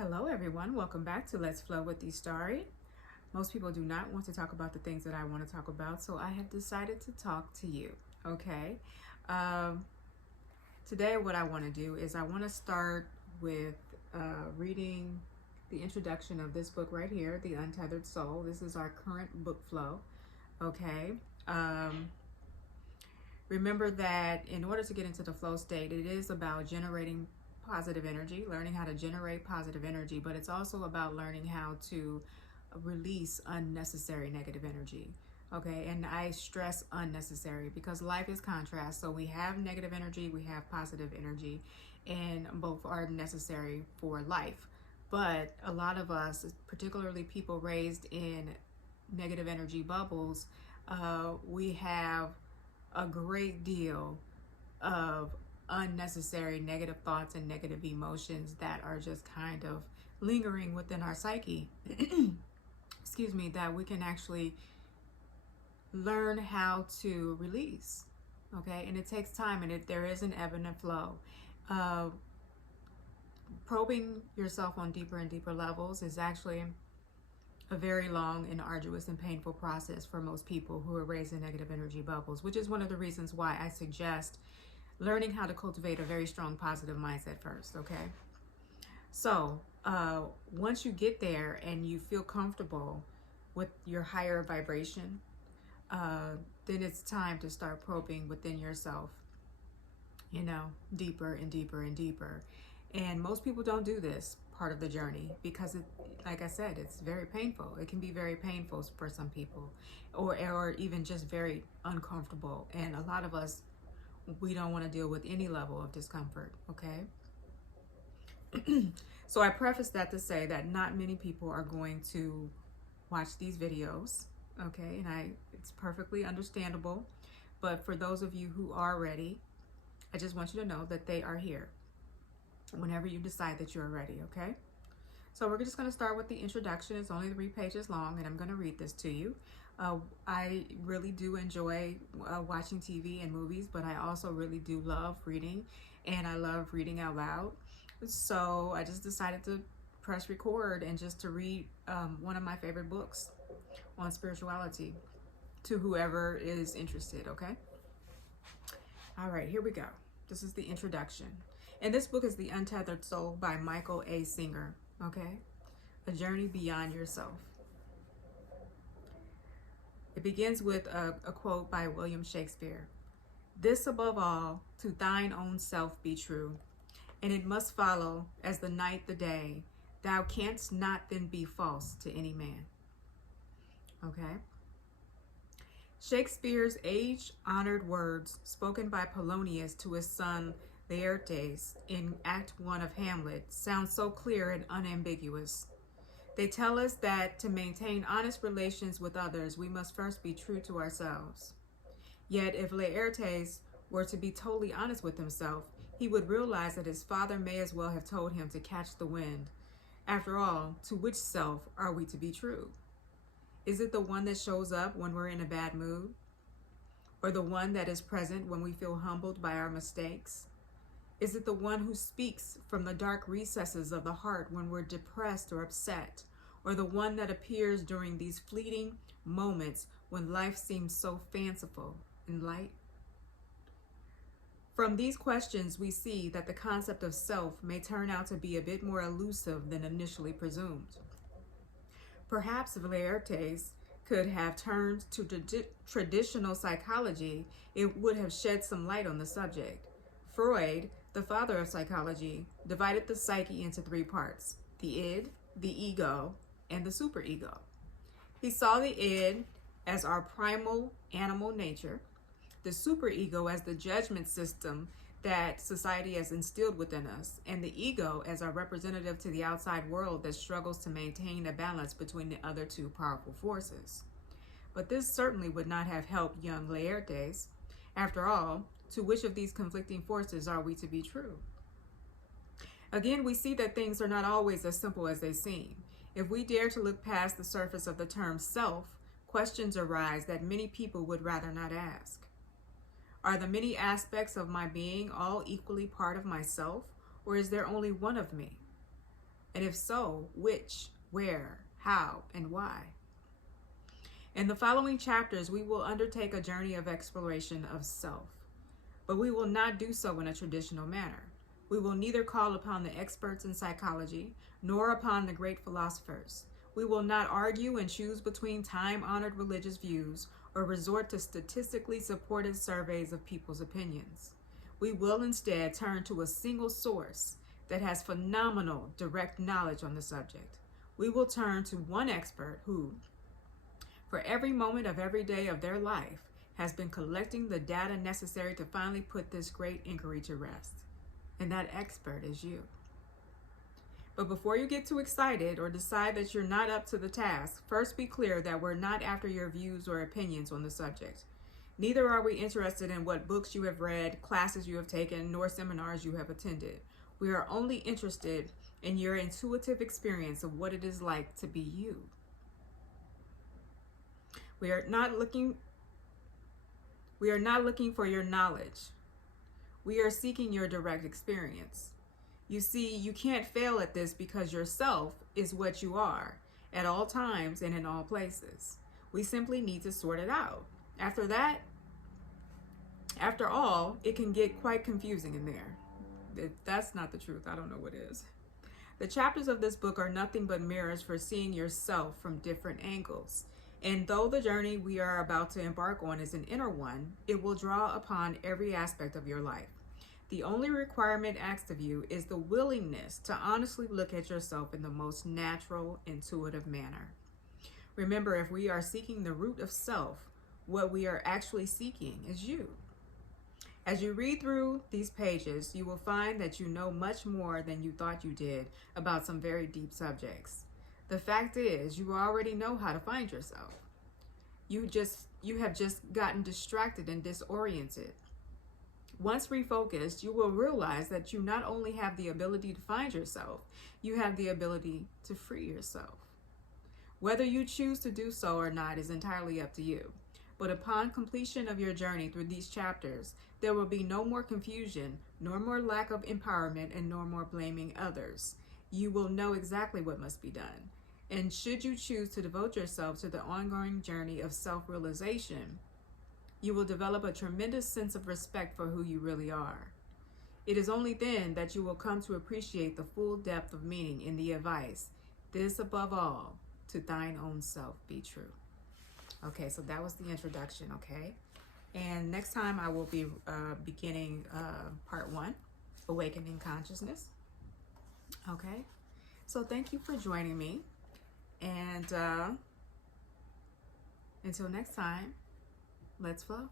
Hello everyone, welcome back to Let's Flow with Istari. Most people do not want to talk about the things that I want to talk about, so I have decided to talk to you, okay? Um, Today what I want to do is I want to start with reading the introduction of this book right here, The Untethered Soul. This is our current book flow, okay? Um, Remember that in order to get into the flow state, it is about generating positive energy, learning how to generate positive energy, but it's also about learning how to release unnecessary negative energy. Okay, and I stress unnecessary because life is contrast. So we have negative energy, we have positive energy, and both are necessary for life. But a lot of us, particularly people raised in negative energy bubbles, we have a great deal of unnecessary negative thoughts and negative emotions that are just kind of lingering within our psyche. Excuse me, that we can actually learn how to release. Okay, and it takes time, and there is an ebb and a flow. Probing yourself on deeper and deeper levels is actually a very long and arduous and painful process for most people who are raised in negative energy bubbles, which is one of the reasons why I suggest learning how to cultivate a very strong positive mindset first, okay? So once you get there and you feel comfortable with your higher vibration, then it's time to start probing within yourself, deeper and deeper and deeper. And most people don't do this part of the journey because like I said, it's very painful. It can be very painful for some people, or even just very uncomfortable. And a lot of us, we don't want to deal with any level of discomfort, okay? So I preface that to say that not many people are going to watch these videos, okay? And it's perfectly understandable. But for those of you who are ready, I just want you to know that they are here whenever you decide that you're ready, okay? So we're just going to start with the introduction. It's only 3 pages long, and I'm going to read this to you. I really do enjoy watching TV and movies, but I also really do love reading, and I love reading out loud. So I just decided to press record and just to read one of my favorite books on spirituality to whoever is interested, okay? All right, here we go. This is the introduction. And this book is The Untethered Soul by Michael A. Singer, okay? A Journey Beyond Yourself. It begins with a quote by William Shakespeare. "This above all, to thine own self be true, and it must follow, as the night the day, thou canst not then be false to any man." Okay? Shakespeare's age-honored words, spoken by Polonius to his son Laertes in Act 1 of Hamlet, sound so clear and unambiguous. They tell us that to maintain honest relations with others, we must first be true to ourselves. Yet if Laertes were to be totally honest with himself, he would realize that his father may as well have told him to catch the wind. After all, to which self are we to be true? Is it the one that shows up when we're in a bad mood? Or the one that is present when we feel humbled by our mistakes? Is it the one who speaks from the dark recesses of the heart when we're depressed or upset? Or the one that appears during these fleeting moments when life seems so fanciful and light? From these questions, we see that the concept of self may turn out to be a bit more elusive than initially presumed. Perhaps if Laertes could have turned to traditional psychology, it would have shed some light on the subject. Freud, the father of psychology, divided the psyche into 3 parts: the id, the ego, and the superego. He saw the id as our primal animal nature, the superego as the judgment system that society has instilled within us, and the ego as our representative to the outside world that struggles to maintain a balance between the other 2 powerful forces. But this certainly would not have helped young Laertes. After all, to which of these conflicting forces are we to be true? Again, we see that things are not always as simple as they seem. If we dare to look past the surface of the term self, questions arise that many people would rather not ask. Are the many aspects of my being all equally part of myself, or is there only one of me? And if so, which, where, how, and why? In the following chapters, we will undertake a journey of exploration of self, but we will not do so in a traditional manner. We will neither call upon the experts in psychology nor upon the great philosophers. We will not argue and choose between time-honored religious views or resort to statistically supported surveys of people's opinions. We will instead turn to a single source that has phenomenal direct knowledge on the subject. We will turn to one expert who, for every moment of every day of their life, has been collecting the data necessary to finally put this great inquiry to rest. And that expert is you. But before you get too excited or decide that you're not up to the task, first be clear that we're not after your views or opinions on the subject. Neither are we interested in what books you have read, classes you have taken, nor seminars you have attended. We are only interested in your intuitive experience of what it is like to be you. We are not looking for your knowledge. We are seeking your direct experience. You see, you can't fail at this because yourself is what you are at all times and in all places. We simply need to sort it out. After all, it can get quite confusing in there. If that's not the truth, I don't know what is. The chapters of this book are nothing but mirrors for seeing yourself from different angles. And though the journey we are about to embark on is an inner one, it will draw upon every aspect of your life. The only requirement asked of you is the willingness to honestly look at yourself in the most natural, intuitive manner. Remember, if we are seeking the root of self, what we are actually seeking is you. As you read through these pages, you will find that you know much more than you thought you did about some very deep subjects. The fact is, you already know how to find yourself. You have just gotten distracted and disoriented. Once refocused, you will realize that you not only have the ability to find yourself, you have the ability to free yourself. Whether you choose to do so or not is entirely up to you. But upon completion of your journey through these chapters, there will be no more confusion, nor more lack of empowerment, and nor more blaming others. You will know exactly what must be done. And should you choose to devote yourself to the ongoing journey of self-realization, you will develop a tremendous sense of respect for who you really are. It is only then that you will come to appreciate the full depth of meaning in the advice, "This above all, to thine own self be true." Okay, so that was the introduction, okay? And next time I will be beginning part 1, Awakening Consciousness. Okay, so thank you for joining me. And until next time, let's flow.